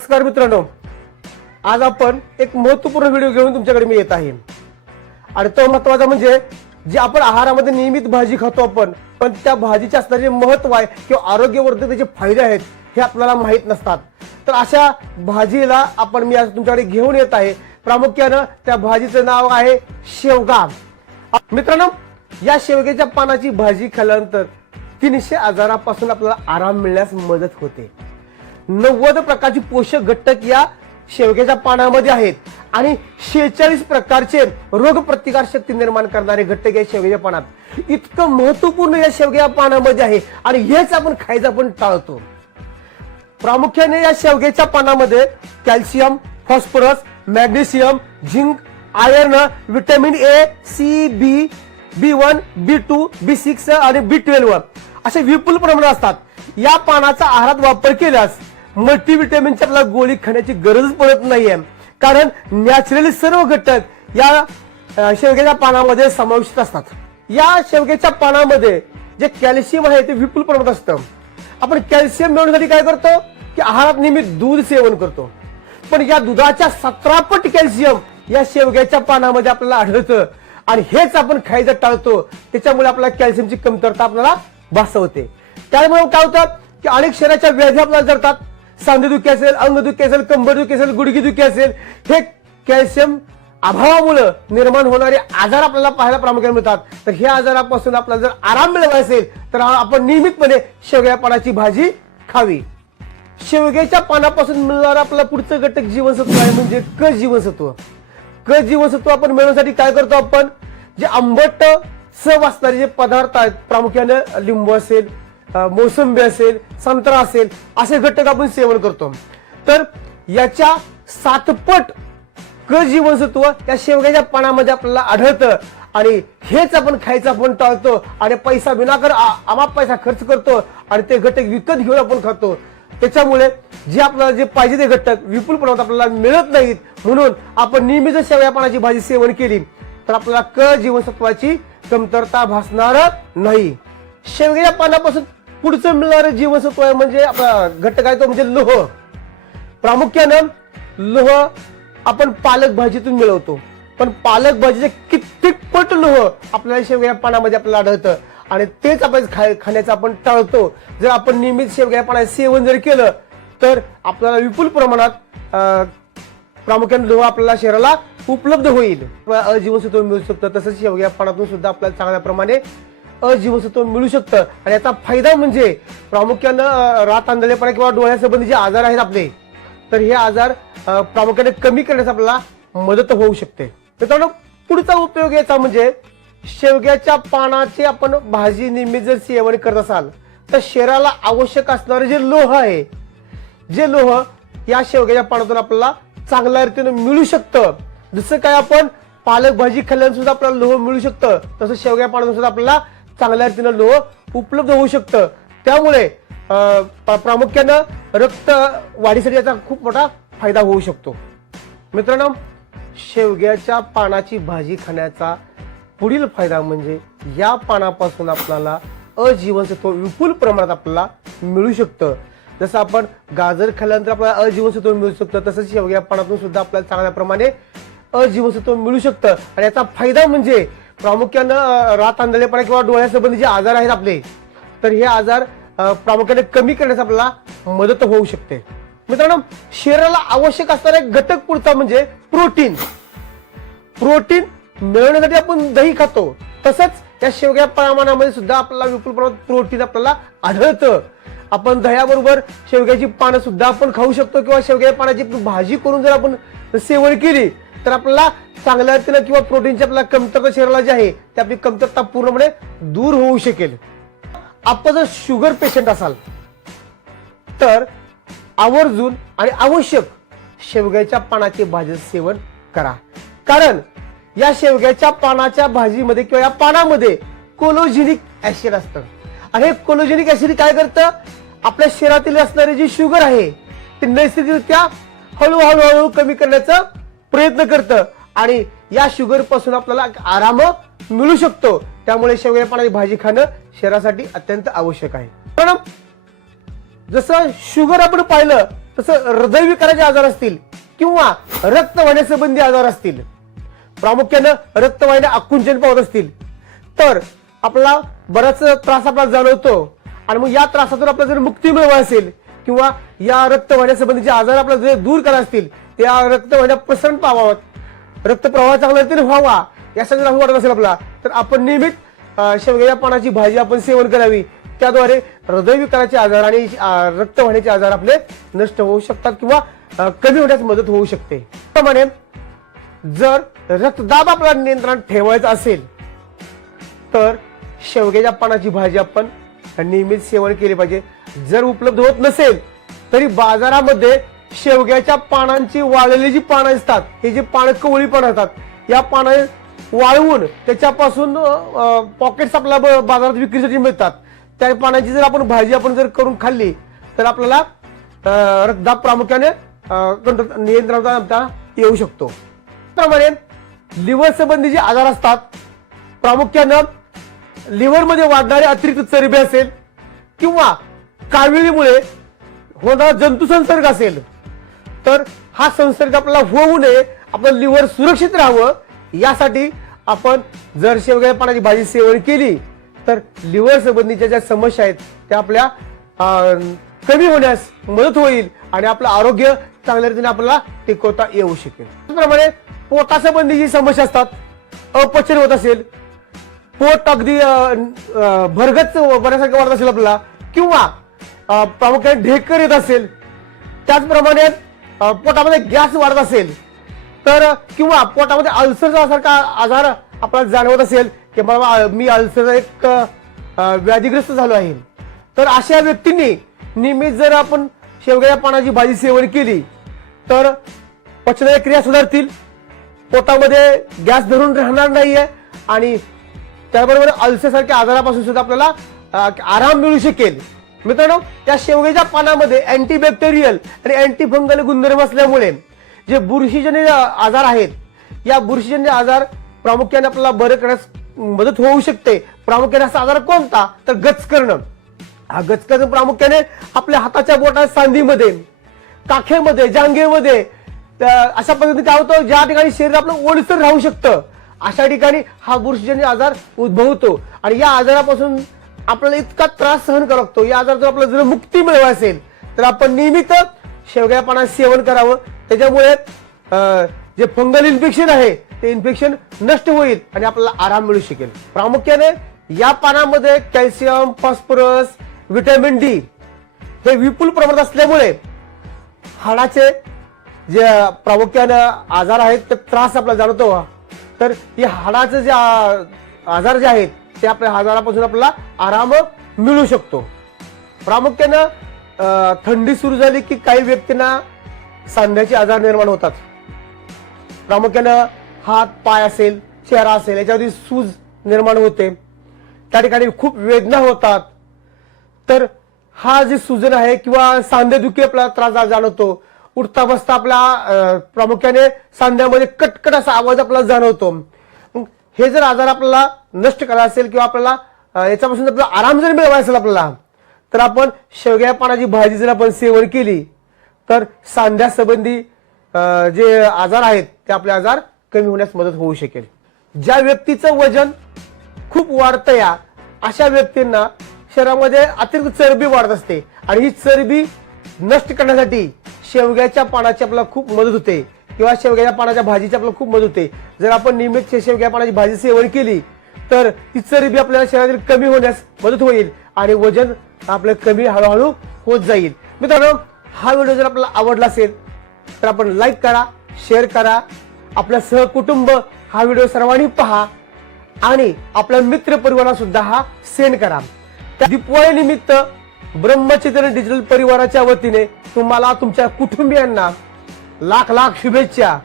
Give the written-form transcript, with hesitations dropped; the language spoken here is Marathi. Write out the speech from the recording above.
नमस्कार मित्रांनो, आज आपण एक महत्त्वपूर्ण व्हिडिओ घेऊन तुमच्याकडे मी येत आहे आणि तो महत्त्वाचा म्हणजे जे आपण आहारामध्ये नियमित भाजी खातो आपण, पण त्या भाजीचे असणारे महत्त्व आहे किंवा आरोग्यवर्धक त्याचे फायदे आहेत हे आपल्याला माहीत नसतात. तर अशा भाजीला मी आज तुमच्याकडे घेऊन येत आहे. प्रामुख्याने त्या भाजीचं नाव आहे शेवगा. मित्रांनो, या शेवग्याच्या पानाची भाजी खाल्ल्यानंतर 300 आजारापासून आपल्याला आराम मिळण्यास मदत होते. 90 प्रकारची पोषक घटक या शेवग्याच्या पानामध्ये आहेत आणि 46 प्रकारचे रोगप्रतिकार शक्ती निर्माण करणारे घटक या शेवग्याच्या पानात. इतकं महत्वपूर्ण या शेवग्याच्या पानामध्ये आहे आणि हेच आपण खायचं आपण टाळतो. प्रामुख्याने या शेवग्याच्या पानामध्ये calcium, phosphorus, magnesium, zinc, iron, vitamin A, C, B, B1, B2, B6 आणि B12 असे विपुल प्रमाणात असतात. या पानाचा आहारात वापर केल्यास मल्टीव्हिटॅमिनची आपल्याला गोळी खाण्याची गरज पडत नाहीये, कारण नॅचरली सर्व घटक या शेवग्याच्या पानामध्ये समाविष्ट असतात. या शेवग्याच्या पानामध्ये जे कॅल्शियम आहे ते विपुल प्रमाणात असतं. आपण कॅल्शियम मिळवण्यासाठी काय करतो की आहारात नेहमी दूध सेवन करतो, पण या दुधाच्या 17 पट कॅल्शियम या शेवग्याच्या पानामध्ये आपल्याला आढळतं आणि हेच आपण खायचं टाळतो. त्याच्यामुळे आपल्याला कॅल्शियमची कमतरता आपल्याला भासवते. त्यामुळे काय होतं की अनेक शरीराच्या व्याधी आपल्याला जडतात. सांधेदुखी असेल, अंगदुखी असेल, कंबरदुखी असेल, गुडघेदुखी असेल, हे कॅल्शियम अभावामुळे निर्माण होणारे आजार आपल्याला पाहायला प्रामुख्याने मिळतात. तर ह्या आजारापासून आपल्याला जर आराम मिळवायचा असेल तर आपण नियमितपणे शेवग्या पानाची भाजी खावी. शेवग्याच्या पानापासून मिळणारं आपल्याला पुढचं घटक जीवनसत्व आहे म्हणजे क जीवनसत्व. क जीवनसत्व आपण मिळवण्यासाठी काय करतो, आपण जे आंबट चव असणारे जे पदार्थ आहेत, प्रामुख्याने लिंबू असेल, मोसंबी असेल, संत्रा असेल, असे घटक आपण सेवन करतो. तर याच्या 7 पट क जीवनसत्व या शेवग्याच्या पानामध्ये आपल्याला आढळतं आणि हेच आपण खायचं आपण टाळतो आणि पैसा विनाकारण अमाप पैसा खर्च करतो आणि ते घटक विकत घेऊन आपण खातो. त्याच्यामुळे जे आपल्याला जे पाहिजे ते घटक विपुल प्रमाणात आपल्याला मिळत नाहीत. म्हणून आपण नियमित शेवग्या पानाची भाजी सेवन केली तर आपल्याला क जीवनसत्वाची कमतरता भासणार नाही. शेवग्याच्या पानापासून पुढचं मिळणारं जीवनसत्व आहे म्हणजे आपला घटक आहे तो म्हणजे लोह. प्रामुख्यानं लोह आपण पालक भाजीतून मिळवतो, पण पालक भाजीचे कित्येक पट लोह आपल्याला शेवग्याच्या पानामध्ये आपल्याला आढळतं आणि तेच आपण खाण्याचं आपण टाळतो. जर आपण नियमित शेवग्याच्या पानाचं सेवन जर केलं तर आपल्याला विपुल प्रमाणात प्रामुख्याने लोह आपल्याला शरीराला उपलब्ध होईल. अजीवनसत्व मिळू शकतं. तसंच शेवग्या पानातून सुद्धा आपल्याला चांगल्या प्रमाणे अजीवनसत्व मिळू शकतं आणि याचा फायदा म्हणजे प्रामुख्यानं रात आंधळेपणा किंवा डोळ्यासंबंधी जे आजार आहेत आपले, तर हे आजार प्रामुख्याने कमी करण्यास आपल्याला मदत होऊ शकते. मित्रांनो, पुढचा उपयोग याचा म्हणजे शेवग्याच्या पानाचे आपण भाजी नियमित जर सेवन करत असाल तर शरीराला आवश्यक असणारे जे लोह आहे, जे लोह या शेवग्याच्या पानातून आपल्याला चांगल्या रीतीने मिळू शकतं. जसं काय आपण पालक भाजी खाल्ल्यानं सुद्धा आपल्याला लोह मिळू शकतं, तसं शेवग्या पानातून सुद्धा आपल्याला चांगल्या रीतीने लोह उपलब्ध होऊ शकतं. त्यामुळे प्रामुख्यानं रक्त वाढीसाठी याचा खूप मोठा फायदा होऊ शकतो. मित्रांनो, शेवग्याच्या पानाची भाजी खाण्याचा पुढील फायदा म्हणजे या पानापासून आपल्याला अजीवनसत्व विपुल प्रमाणात आपल्याला मिळू शकतं. जसं आपण गाजर खाल्ल्यानंतर आपल्याला अजीवनसत्व मिळू शकतं, तसंच शेवग्या पानातून सुद्धा आपल्याला चांगल्या प्रमाणे अजीवनसत्व मिळू शकतं. आणि याचा फायदा म्हणजे प्रामुख्यानं रात आंधळेपणा किंवा डोळ्यासंबंधी जे आजार आहेत आपले, तर हे आजार प्रामुख्याने कमी करण्यास आपल्याला मदत होऊ शकते. मित्रांनो, शरीराला आवश्यक असणारा एक घटक पुढचा म्हणजे प्रोटीन. प्रोटीन मिळवण्यासाठी आपण दही खातो, तसंच या शेवग्या पानामध्ये सुद्धा आपल्याला विपुल प्रमाणात प्रोटीन आपल्याला आढळतं. आपण दह्याबरोबर शेवग्याची पानं सुद्धा आपण खाऊ शकतो किंवा शेवग्या पानाची भाजी करून जर आपण सेवन केली तर आपल्याला चांगल्या रीतीने किंवा प्रोटीनची आपल्याला कमतरता शरीराला जी आहे ती आपली कमतरता पूर्णपणे दूर होऊ शकेल. आपण जर शुगर पेशंट असाल तर आवर्जून आणि आवश्यक शेवग्याच्या पानाची भाजी सेवन करा, कारण या शेवग्याच्या पानाच्या भाजीमध्ये किंवा या पानामध्ये कोलोजेनिक ऍसिड असतं आणि हे कोलोजेनिक ऍसिड काय करतं, आपल्या शरीरातील असणारी जी शुगर आहे ती नैसर्गिकरित्या हळूहळू कमी करण्याचा प्रयत्न करतं आणि या शुगर पासून आपल्याला आराम मिळू शकतो. त्यामुळे शेवग्या पानाची भाजी खाणं शरीरासाठी अत्यंत आवश्यक आहे. पण जसं शुगर आपण पाहिलं तसं हृदयविकाराचे आजार असतील किंवा रक्तवाहिन्यासंबंधी आजार असतील, प्रामुख्यानं रक्तवाहिन्या आकुंचन पावत असतील, तर आपला बराच त्रास आपल्याला जाणवतो. आणि मग या त्रासातून आपल्याला जर मुक्ती मिळवायची असेल किंवा या रक्तवाहिन्यासंबंधीचे आजार आपल्याला जर दूर करायचे असतील, त्या रक्तवाहिन्या प्रसरण पावाव्यात, रक्तप्रवाह चांगल्या रीतीने व्हावा यासाठी जर वाटत असेल आपला, तर आपण नियमित शेवग्याच्या पानाची भाजी आपण सेवन करावी. त्याद्वारे हृदयविकाराचे आजार आणि रक्तवाहिन्याचे आजार आपले नष्ट होऊ शकतात किंवा कमी होण्यास मदत होऊ शकते. त्याप्रमाणे जर रक्तदाब आपल्याला नियंत्रणात ठेवायचा असेल तर शेवग्याच्या पानाची भाजी आपण नियमित सेवन केले पाहिजे. जर उपलब्ध होत नसेल तरी बाजारामध्ये शेवग्याच्या पानांची वाळलेली जी पानं असतात, हे जे पानं कवळी पानं असतात, या पानं वाळवून त्याच्यापासून पॉकेट्स आपल्याला बाजारात विक्रीसाठी मिळतात. त्या पानांची जर आपण भाजी आपण जर करून खाल्ली तर आपल्याला रक्तदाब प्रामुख्याने नियंत्रणात येऊ शकतो. त्याप्रमाणे लिव्हर संबंधी जे आजार असतात, प्रामुख्यानं लिव्हर मध्ये वाढणारे अतिरिक्त चरबी असेल किंवा काविळीमुळे होणारा जंतू संसर्ग असेल, तर हा संसर्ग आपल्याला होऊ नये, आपलं लिव्हर सुरक्षित राहावं यासाठी आपण जर शेवग्याच्या पानाची भाजी सेवन केली तर लिव्हर संबंधीच्या ज्या समस्या आहेत त्या आपल्या कमी होण्यास मदत होईल आणि आपलं आरोग्य चांगल्या रीतीने आपल्याला टिकवता येऊ शकेल. त्याचप्रमाणे पोटासंबंधी जी समस्या असतात, अपचन होत असेल, पोट अगदी भरगच्च बऱ्यासारखं वाढत असेल आपल्याला किंवा प्रामुख्याने ढेकर येत असेल, त्याचप्रमाणे पोटामध्ये गॅस वाढत असेल, तर किंवा पोटामध्ये अल्सरचा सारखा आजार आपल्याला जाणवत असेल की मला मी अल्सरचा एक व्याधीग्रस्त झालो आहे, तर अशा व्यक्तींनी नियमित जर आपण शेवग्याच्या पानाची भाजी सेवन केली तर पचनाच्या क्रिया सुधारतील, पोटामध्ये गॅस धरून राहणार नाहीये आणि त्याबरोबर अल्सर सारख्या आजारापासून सुद्धा आपल्याला आराम मिळू शकेल. मित्रांनो, त्या शेवग्याच्या पानामध्ये अँटीबॅक्टेरियल आणि अँटीफंगल गुणधर्म असल्यामुळे जे बुरशीजन्य आजार आहेत, या बुरशीजन्य आजार प्रामुख्याने आपल्याला बरे करण्यास मदत होऊ शकते. प्रामुख्याने असा आजार कोणता तर गचकरण. हा गचकरण प्रामुख्याने आपल्या हाताच्या बोटा सांधीमध्ये, काखेमध्ये, जांघेमध्ये अशा पद्धतीने काय होतं, ज्या ठिकाणी शरीर आपलं ओलसर राहू शकतं अशा ठिकाणी हा बुरशीजन्य आजार उद्भवतो आणि या आजारापासून आपल्याला इतका त्रास सहन करावा लागतो. या आजारातून आपल्याला जर मुक्ती मिळवायची असेल तर आपण नियमित शेवग्या पानाचं सेवन करावं. त्याच्यामुळे जे फंगल इन्फेक्शन आहे ते इन्फेक्शन नष्ट होईल आणि आपल्याला आराम मिळू शकेल. प्रामुख्याने या पानामध्ये कॅल्शियम, फॉस्फरस, व्हिटॅमिन डी हे विपुल प्रमाणात असल्यामुळे हाडाचे जे प्रामुख्यानं आजार आहेत ते त्रास आपल्याला जाणवतो, तर या हाडाचे जे आजार जे आहेत ते आपल्या आजारापासून आपल्याला आराम मिळू शकतो. प्रामुख्यानं थंडी सुरू झाली की काही व्यक्तींना सांध्याचे आजार निर्माण होतात. प्रामुख्यानं हात, पाय असेल, चेहरा असेल याच्यावरती सूज निर्माण होते, त्या ठिकाणी खूप वेदना होतात. तर हा जे सूजन आहे किंवा सांधेदुखी आपल्याला त्रास जाणवतो, उठता बसता आपल्या प्रामुख्याने सांध्यामध्ये कटकट असा आवाज आपल्याला जाणवतो. हे जर आजार आपल्याला नष्ट करायचा असेल किंवा आपल्याला याच्यापासून आपल्याला आराम जर मिळवायचा असेल आपल्याला, तर आपण शेवग्या पानाची भाजी जर आपण सेवन केली तर सांध्यासंबंधी जे आजार आहेत ते आपले आजार कमी होण्यास मदत होऊ शकेल. ज्या व्यक्तीचं वजन खूप वाढतं या अशा व्यक्तींना शरीरामध्ये अतिरिक्त चरबी वाढत असते आणि ही चरबी नष्ट करण्यासाठी शेवग्याच्या पानाची आपल्याला खूप मदत होते किंवा शेवग्याच्या पानाच्या भाजीची आपल्याला खूप मदत होते. जर आपण नियमित शेवग्या पानाची भाजी सेवन केली तर ती चरबी आपल्याला शरीरातील कमी होण्यास मदत होईल आणि वजन आपलं कमी हळूहळू होत जाईल. मित्रांनो, हा व्हिडिओ जर आपल्याला आवडला असेल तर आपण लाईक करा, शेअर करा, आपल्या सहकुटुंब हा व्हिडिओ सर्वांनी पहा आणि आपल्या मित्र परिवाराला सुद्धा हा सेंड करा. त्या दीपावली निमित्त ब्रह्मचैतन्य डिजिटल परिवाराच्या वतीने तुम्हाला तुमच्या कुटुंबियांना लाख लाख शुभेच्छा.